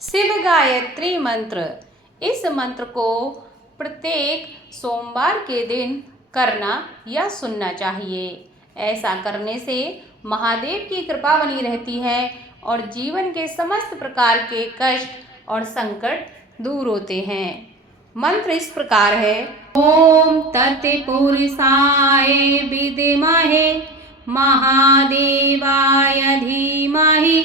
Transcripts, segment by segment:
शिव गायत्री मंत्र। इस मंत्र को प्रत्येक सोमवार के दिन करना या सुनना चाहिए। ऐसा करने से महादेव की कृपा बनी रहती है और जीवन के समस्त प्रकार के कष्ट और संकट दूर होते हैं। मंत्र इस प्रकार है। ओम तत्पुरुषाय विद्महे महादेवाय धीमहि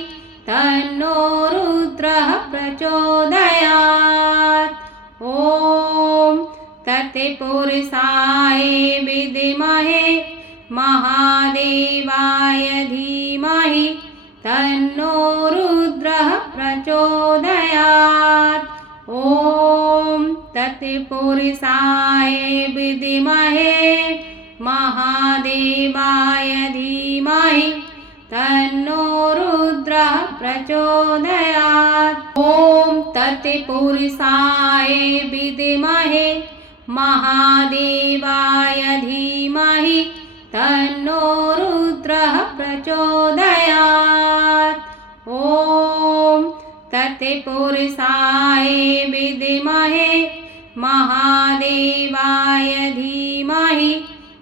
तन्नो रुद्रः प्रचोदयात्। ओम तत्पुरुषाय विद्महे महादेवाय धीमहि तन्नो रुद्रः प्रचोदयात्। ओम तत्पुरुषाय विद्महे महादेवाय धीमहि तन्नो रुद्रः प्रचोदयात्। ओम तत्पुरुषाय विद्महे महादेवाय धीमहि तन्नो रुद्रः प्रचोदयात्। ओम तत्पुरुषाय विद्महे महादेवाय धीमहि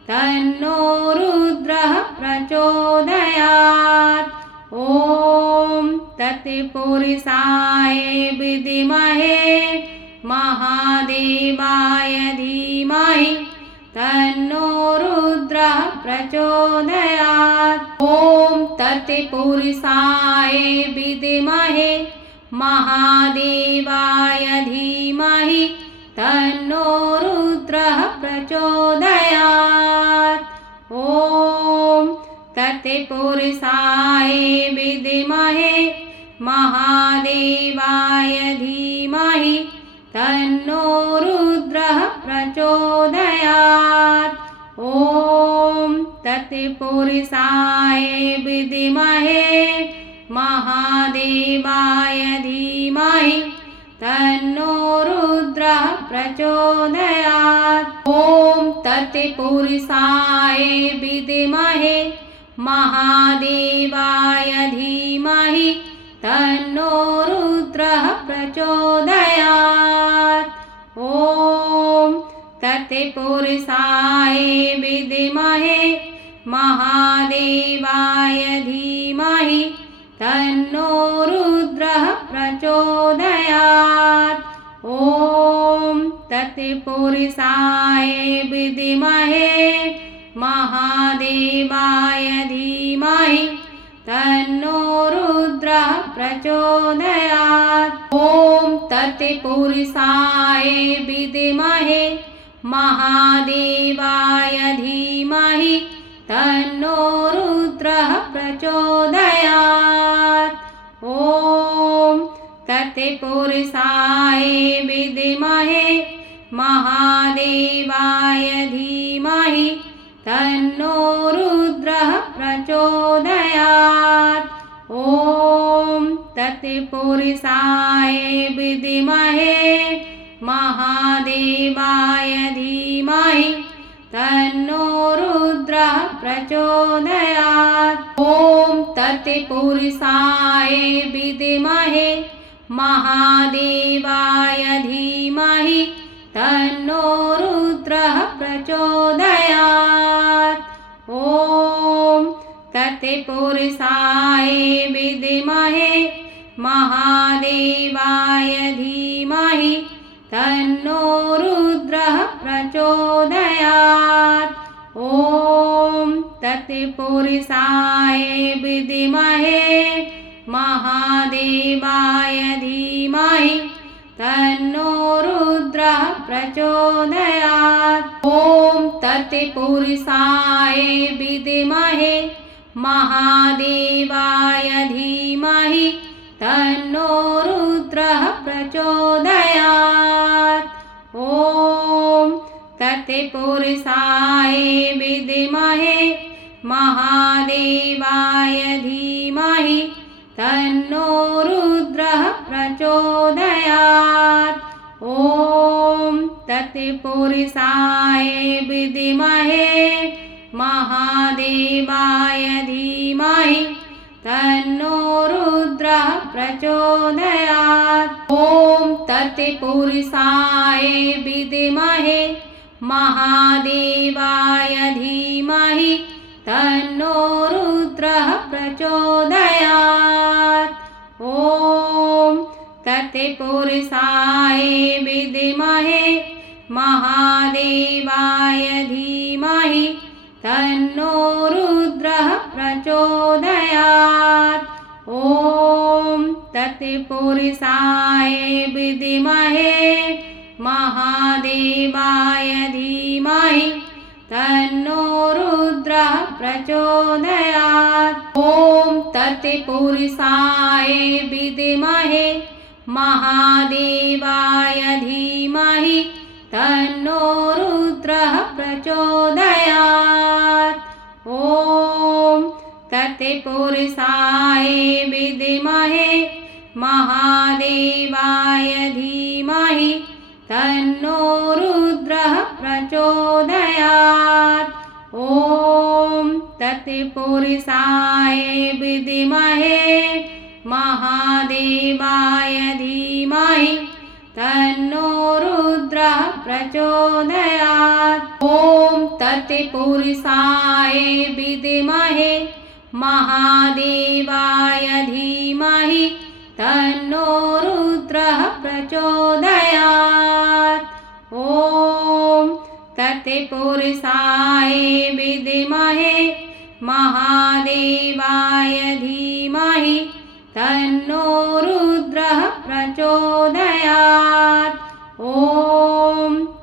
तन्नो रुद्रः प्रचोदयात्। ओम तत्पुरुषाय विद्महे महादेवाय धीमहि तन्नो रुद्रः प्रचोदयात्। ओम तत्पुरुषाय विद्महे महादेवाय धीमहि तन्नो रुद्रः प्रचोदयात्। ओम तत्पुरुषाय विद्महे महादेवाय धीमहि तन्नो रुद्रः प्रचोदयात्। ओम तत्पुरुषाय विद्महे महादेवाय धीमहि तन्नो रुद्रः प्रचोदयात्। ओम तत्पुरुषाय विद्महे महादेवाय धीमहि तन्नो रुद्रः प्रचोदयात्। ओम तत्पुरुषाय विद्महे महादेवाय धीमहि तन्नो रुद्रः प्रचोदयात्। ओम तत्पुरुषाय विद्महे महादेवाय धीमहि तन्नो रुद्रः प्रचोदयात्। ओम तत्पुरुषाय विद्महे महादेवाय धीमहि तन्नो रुद्रः प्रचोदयात्। ओम तत्पुरुषाय विद्महे महादेवाय धीमहि तन्नो रुद्रः प्रचोदयात्। ओम तत्पुरुषाय विद्महे महादेवाय धीमहि तन्नो रुद्रः प्रचोदयात्। ओम तत्पुरुषाय विद्महे महादेवाय धीमहि तन्नो रुद्रः प्रचोदयात्। ओम तत्पुरुषाय विद्महे महादेवाय धीमहि तन्नो रुद्रः प्रचोदयात्। ओम तत्पुरुषाय विद्महे महादेवाय धीमहि तन्नो रुद्रः प्रचोदयात्। ओम तत्पुरुषाय विद्महे महादेवाय धीमहि तन्नो रुद्रः प्रचोदयात्। ओम तत्पुरुषाय विद्महे महादेवाय धीमहि तन्नो रुद्रः प्रचोदयात्। ओम तत्पुरुषाय विद्महे महादेवाय धीमहि तन्नो रुद्रः प्रचोदयात्। तत्पुरुषाय विद्महे महादेवाय धीमहि तन्नो रुद्रः प्रचोदयात्। ॐ तत्पुरुषाय विद्महे महादेवाय धीमहि तन्नो रुद्रः प्रचोदयात्। ॐ तत्पुरुषाय विद्महे महादेवाय धीमहि तन्नो रुद्रः प्रचोदयात्। ॐ तत्पुरुषाय विद्महे महादेवाय धीमहि तन्नो रुद्रः प्रचोदयात्। ॐ तत्पुरुषाय विद्महे महादेवाय धीमहि तन्नो रुद्रः प्रचोदयात्। ॐ तत्पुरुषाय विद्महे महादेवाय धीमहि तन्नो रुद्रः प्रचोदयात्। ॐ तत्पुरुषाय विद्महे महादेवाय धीमहि तन्नो रुद्रः प्रचोदयात्। ॐ तत्पुरुषाय विद्महे महादेवाय धीमहि तन्नो रुद्रः प्रचोदयात्। ॐ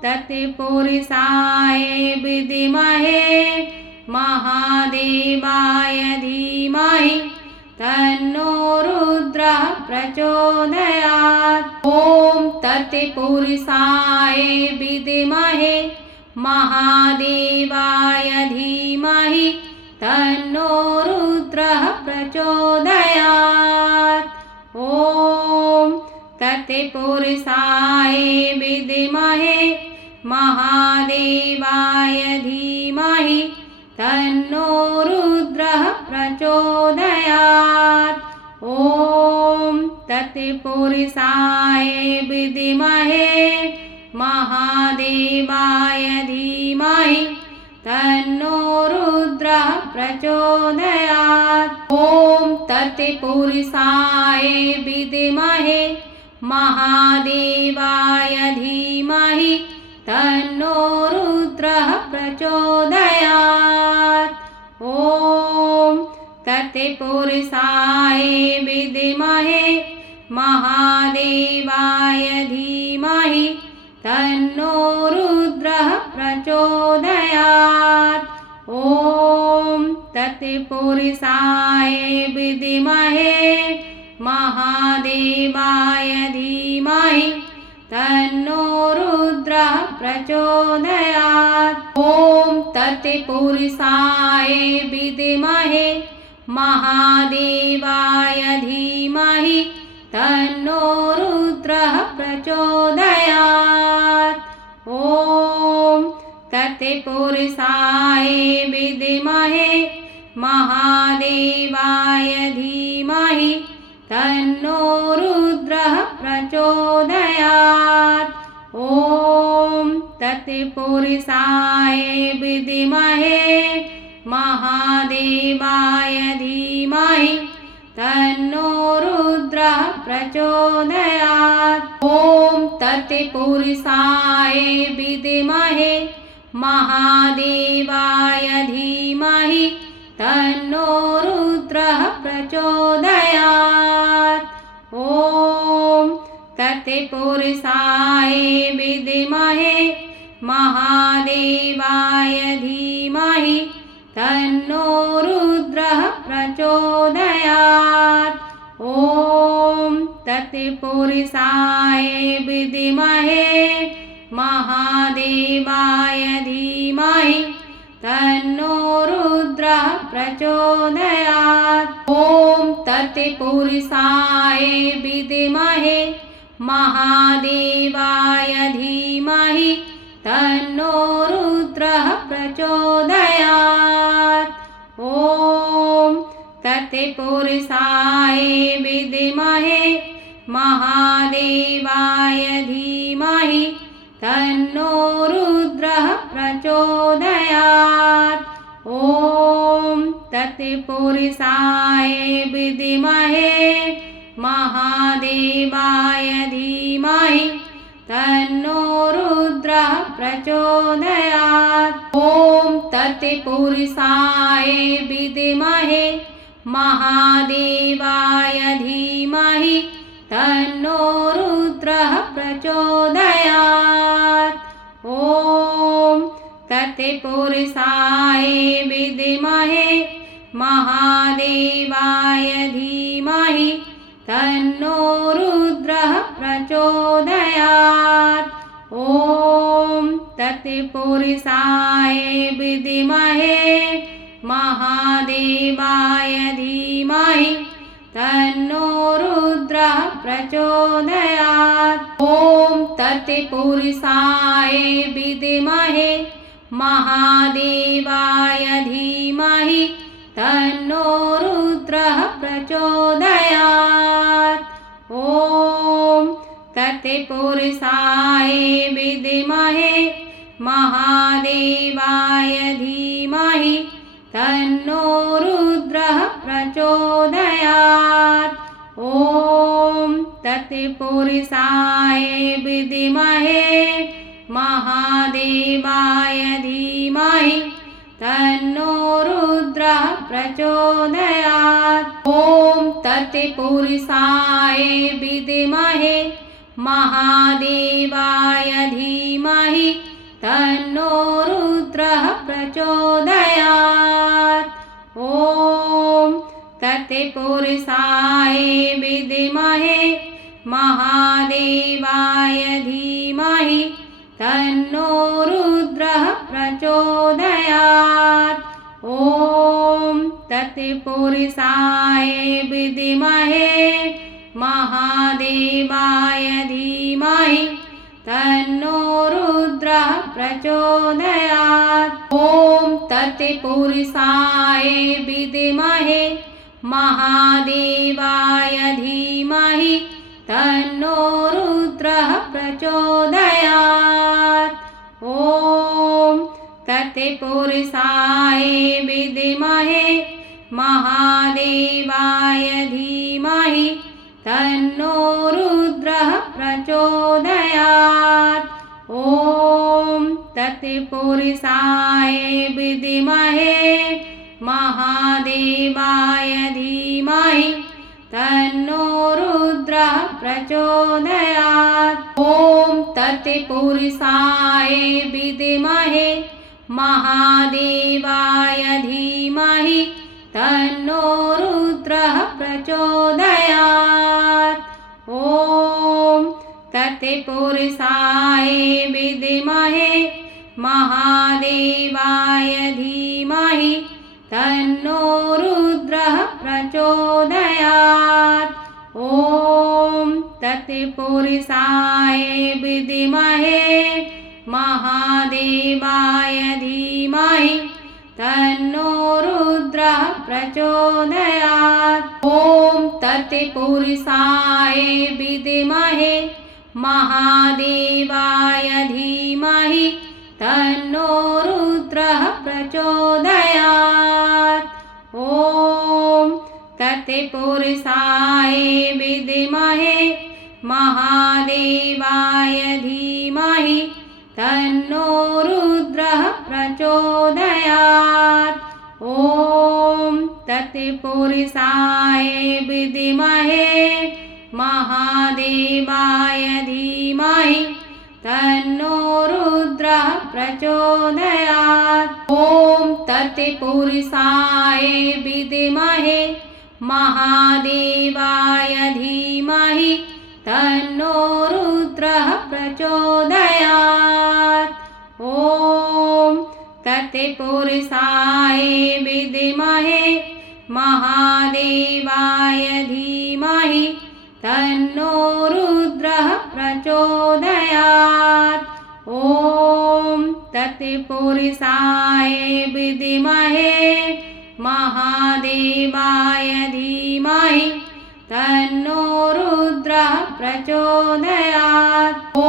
तत्पुरुषाय विद्महे महादेवाय धीमहि तन्नो रुद्रः प्रचोदयात्। ॐ तत्पुरुषाय विद्महे महादेवाय धीमहि तन्नो रुद्रः प्रचोदयात्। ॐ तत्पुरुषाय विद्महे महादेवाय धीमहि तन्नो रुद्रः प्रचोदयात्। ॐ तत्पुरुषाय विद्महे महादेवाय धीमहि तन्नो रुद्रः प्रचोदयात्। ॐ तत्पुरुषाय विद्महे महादेवाय धीमहि तन्नो रुद्रः प्रचोदयात्। ॐ तत्पुरुषाय विद्महे महादेवाय धीमहि तन्नो रुद्रः प्रचोदयात्। ॐ तत्पुरुषाय विद्महे महादेवाय धीमहि तन्नो रुद्रः प्रचोदयात्। ॐ तत्पुरुषाय विद्महे महादेवाय धीमहि तन्नो रुद्रः प्रचोदयात्। ॐ तत्पुरुषाय विद्महे महादेवाय धीमहि तन्नो रुद्रः प्रचोदयात्। ॐ तत्पुरुषाय विद्महे महादेवाय धीमहि तन्नो रुद्रः प्रचोदयात्। ॐ तत्पुरुषाय विद्महे महादेवाय धीमहि तन्नो रुद्रः प्रचोदयात्। ॐ तत्पुरुषाय विद्महे महादेवाय धीमहि तन्नो रुद्रः प्रचोदयात्। ॐ तत्पुरुषाय विद्महे महादेवाय धीमहि तन्नो रुद्रः प्रचोदयात्। ॐ तत्पुरुषाय विद्महे महादेवाय धीमहि तन्नो रुद्रः प्रचोदयात्। ॐ तत्पुरुषाय विद्महे महादेवाय धीमहि तन्नो रुद्रः प्रचोदयात्। ॐ तत्पुरुषाय विद्महे महादेवाय धीमहि तन्नो रुद्रः प्रचोदयात्। ॐ तत्पुरुषाय विद्महे महादेवाय धीमहि तन्नो रुद्रः प्रचोदयात्। ॐ तत्पुरुषाय विद्महे महादेवाय धीमहि तन्नो रुद्रः प्रचोदयात्। ॐ तत्पुरुषाय विद्महे महादेवाय धीमहि तन्नो रुद्रः प्रचोदयात्। ॐ तत्पुरुषाय विद्महे महादेवाय धीमहि तन्नो रुद्रः प्रचोदयात्। ॐ तत्पुरुषाय विद्महे महादेवाय धीमहि तन्नो रुद्रः प्रचोदयात्। ॐ तत्पुरुषाय विद्महे महादेवाय धीमहि तन्नो रुद्रः प्रचोदयात्। ॐ तत्पुरुषाय विद्महे महादेवाय धीमहि तन्नो रुद्रः प्रचोदयात्। ॐ तत्पुरुषाय विद्महे महादेवाय धीमहि तन्नो रुद्रः प्रचोदयात्। ॐ तत्पुरुषाय विद्महे महादेवाय धीमहि तन्नो रुद्रः प्रचोदयात्। ॐ तत्पुरुषाय विद्महे महादेवाय धीमहि तन्नो रुद्रः प्रचोदयात्। ॐ तत्पुरुषाय विद्महे महादेवाय धीमहि तन्नो रुद्रः प्रचोदयात्। ॐ तत्पुरुषाय विद्महे महादेवाय धीमहि तन्नो रुद्रः प्रचोदयात्। ॐ तत्पुरुषाय विद्महे महादेवाय धीमहि तन्नो रुद्रः प्रचोदयात्। ॐ तत्पुरुषाय विद्महे महादेवाय धीमहि तन्नो रुद्रः प्रचोदयात्। ॐ तत्पुरुषाय विद्महे महादेवाय धीमहि तन्नो रुद्रः प्रचोदयात्। ॐ तत्पुरुषाय विद्महे महादेवाय धीमहि तन्नो रुद्रः प्रचोदयात्। ॐ तत्पुरुषाय विद्महे महादेवाय धीमहि तन्नो रुद्रः प्रचोदयात्। ॐ तत्पुरुषाय विद्महे महादेवाय धीमहि तन्नो रुद्रः प्रचोदयात्। ॐ तत्पुरुषाय विद्महे महादेवाय धीमहि तन्नो रुद्रः प्रचोदयात्। ॐ तत्पुरुषाय विद्महे महादेवाय धीमहि तन्नो रुद्रः प्रचोदयात्। ॐ तत्पुरुषाय विद्महे महादेवाय धीमहि तन्नो रुद्रः रुद्रः प्रचोदयात्। ॐ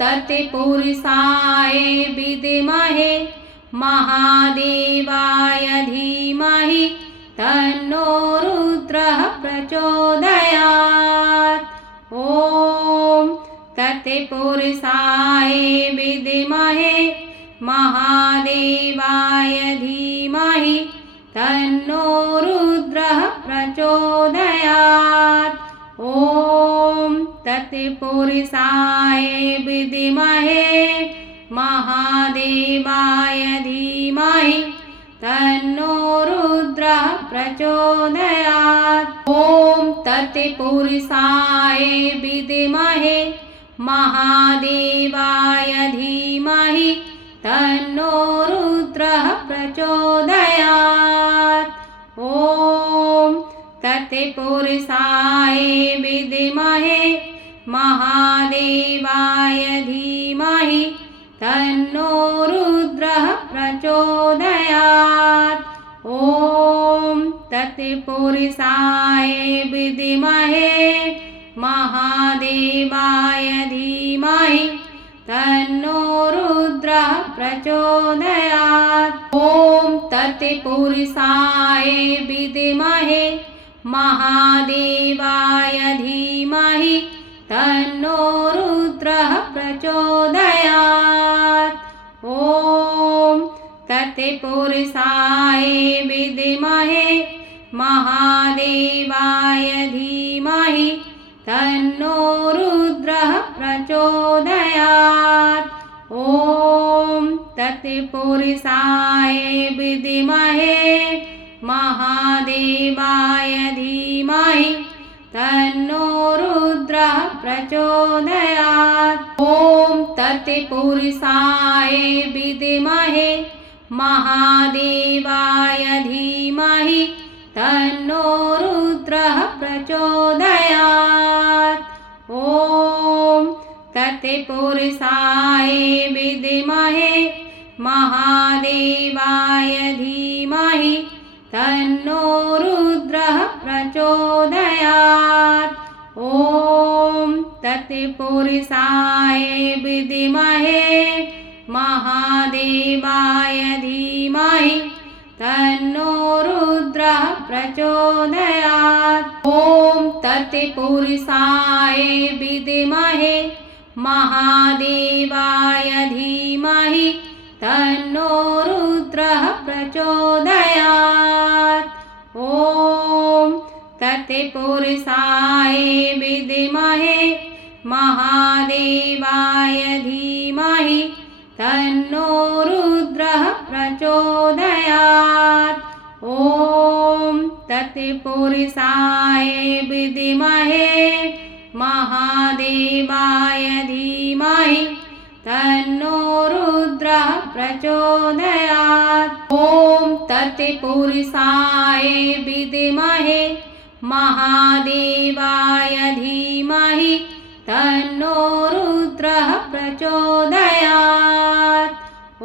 तत्पुरुषाय विद्महे महादेवाय धीमहि तन्नो रुद्रः प्रचोदयात्। ॐ तत्पुरुषाय विद्महे महादेवाय धीमहि तन्नो रुद्रः प्रचोदयात्। ॐ तत्पुरुषाय विद्महे महादेवाय धीमहि तन्नो रुद्रः प्रचोदयात्। ॐ तत्पुरुषाय विद्महे महादेवाय धीमहि तन्नो रुद्रः प्रचोदयात्। ॐ तत्पुरुषाय विद्महे महादेवाय धीमहि तन्नो रुद्रः प्रचोदयात्। ॐ तत्पुरुषाय विद्महे महादेवाय धीमहि तन्नो रुद्रः प्रचोदयात्। ॐ तत्पुरुषाय विद्महे महादेवाय धीमहि तन्नो रुद्रः प्रचोदयात्। ॐ तत्पुरुषाय विद्महे महादेवाय धीमहि तन्नो रुद्रः प्रचोदयात्। ॐ तत्पुरुषाय विद्महे महादेवाय धीमहि तन्नो रुद्रः प्रचोदयात्। ॐ तत्पुरुषाय विद्महे महादेवाय धीमहि तन्नो रुद्रः प्रचोदयात्। ॐ तत्पुरुषाय विद्महे महादेवाय धीमहि तन्नो रुद्रः प्रचोदयात्। ॐ तत्पुरुषाय विद्महे महादेवाय धीमहि तन्नो रुद्रः प्रचोदयात्। ॐ तत्पुरुषाय विद्महे महादेवाय धीमहि तन्नो रुद्रः प्रचोदयात्। ॐ तत्पुरुषाय विद्महे महादेवाय धीमहि तन्नो रुद्रः प्रचोदयात्। ॐ तत्पुरुषाय विद्महे महादेवाय धीमहि तन्नो रुद्रः प्रचोदयात्। ॐ तत्पुरुषाय विद्महे महादेवाय धीमहि तन्नो रुद्रः प्रचोदयात्। ॐ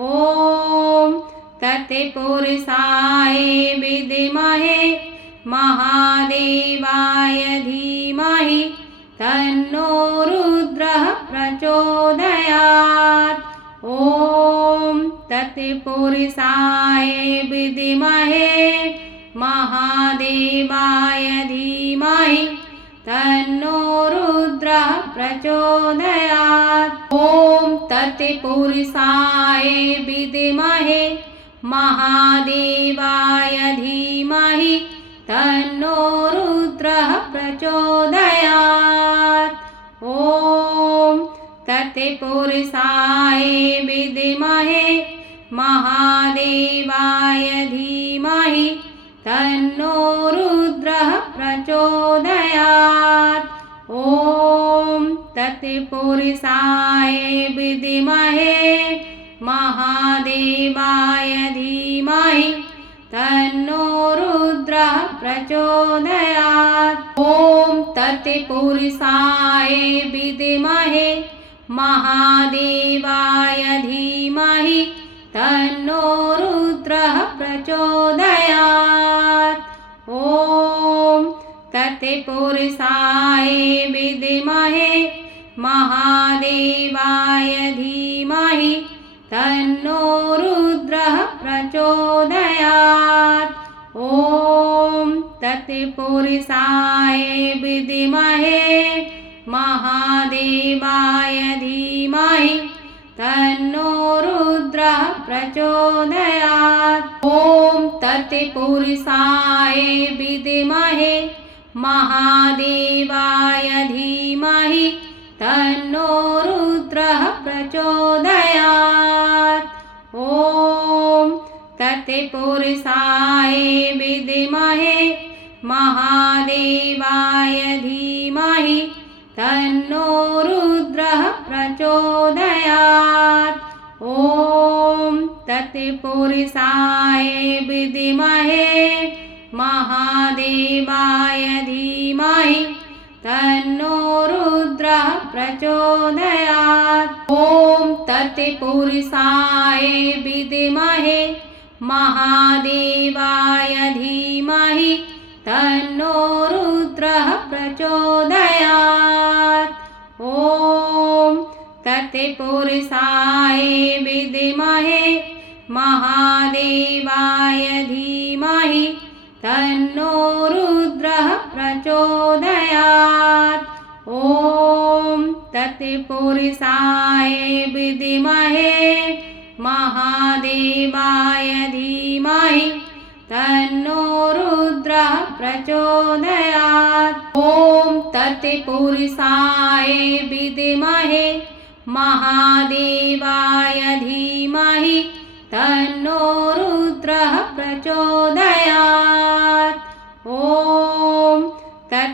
तत्पुरुषाय विद्महे महादेवाय धीमहि तन्नो रुद्रः प्रचोदयात्। ॐ तत्पुरुषाय विद्महे महादेवाय धीमहि तन्नो रुद्रः प्रचोदयात्। ॐ तत्पुरुषाय विद्महे महादेवाय धीमहि तन्नो रुद्रः प्रचोदयात्। ॐ तत्पुरुषाय विद्महे महादेवाय धीमहि तन्नो रुद्रः प्रचोदयात्। ॐ तत्पुरुषाय विद्महे महादेवाय धीमहि तन्नो रुद्रः प्रचोदयात्। ॐ तत्पुरुषाय विद्महे महादेवाय धीमहि तन्नो रुद्रः प्रचोदयात्। ॐ तत्पुरुषाय विद्महे विद्महे महादेवाय धीमहि तन्नो रुद्रः प्रचोदयात्। ॐ तत्पुरुषाय विद्महे महादेवाय धीमहि तन्नो रुद्रः प्रचोदयात्। ॐ तत्पुरुषाय विद्महे महादेवाय धीमहि तन्नो रुद्रः प्रचोदयात्। ॐ तत्पुरुषाय विद्महे महादेवाय धीमहि तन्नो रुद्रः प्रचोदयात्। ॐ तत्पुरुषाय विद्महे महादेवाय धीमहि तन्नो रुद्रः प्रचोदयात्। ॐ तत्पुरुषाय विद्महे महादेवाय धीमहि तन्नो रुद्रः प्रचोदयात्। ॐ तत्पुरुषाय विद्महे महादेवाय धीमहि तन्नो रुद्रः प्रचोदयात्। ॐ तत्पुरुषाय विद्महे महादेवाय धीमहि तन्नो रुद्रः प्रचोदयात्। ॐ तत्पुरुषाय विद्महे महादेवाय धीमहि तन्नो रुद्रः प्रचोदयात्। ॐ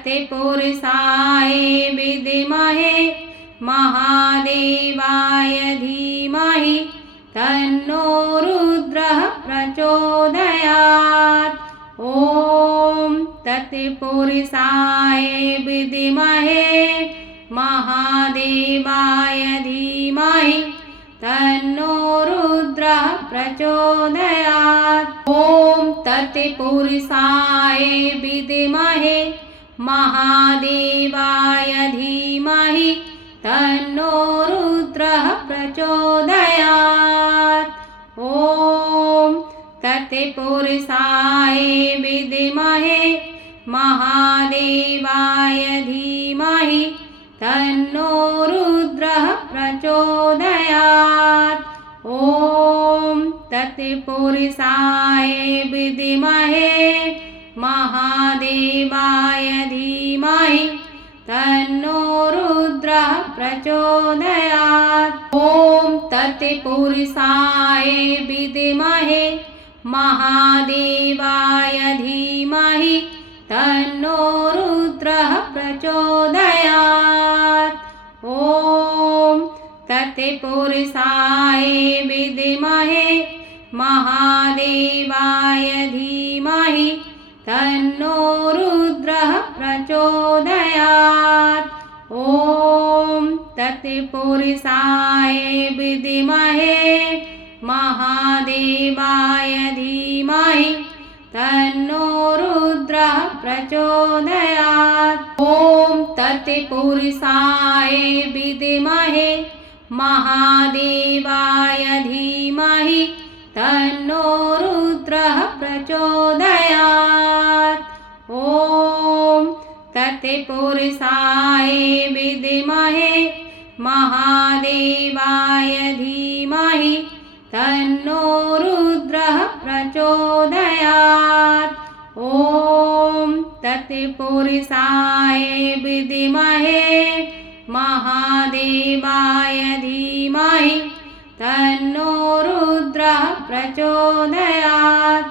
तत्पुरुषाय विद्महे महादेवाय धीमहि तन्नो रुद्रः प्रचोदयात्। ॐ तत्पुरुषाय विद्महे महादेवाय धीमहि तन्नो रुद्रः प्रचोदयात्। ॐ तत्पुरुषाय विद्महे महादेवाय धीमहि तन्नो रुद्रः प्रचोदयात्। ॐ तत्पुरुषाय विद्महे महादेवाय धीमहि तन्नो रुद्रः प्रचोदयात्। ॐ तत्पुरुषाय विद्महे महादेवाय धीमहि तन्नो रुद्रः प्रचोदयात्। ॐ तत्पुरुषाय विद्महे महादेवाय धीमहि तन्नो रुद्रः प्रचोदयात्। ॐ तत्पुरुषाय विद्महे महादेवाय धीमहि तन्नो रुद्रः प्रचोदयात्। ॐ तत्पुरुषाय विद्महे महादेवाय धीमहि तन्नो रुद्रः प्रचोदयात्। ॐ तत्पुरुषाय विद्महे महादेवाय धीमहि तन्नो रुद्रः प्रचोदयात्। ॐ तत्पुरुषाय विद्महे महादेवाय धीमहि तन्नो रुद्रः प्रचोदयात्। ॐ तत्पुरुषाय विद्महे महादेवाय धीमहि तन्नो रुद्रः प्रचोदयात्।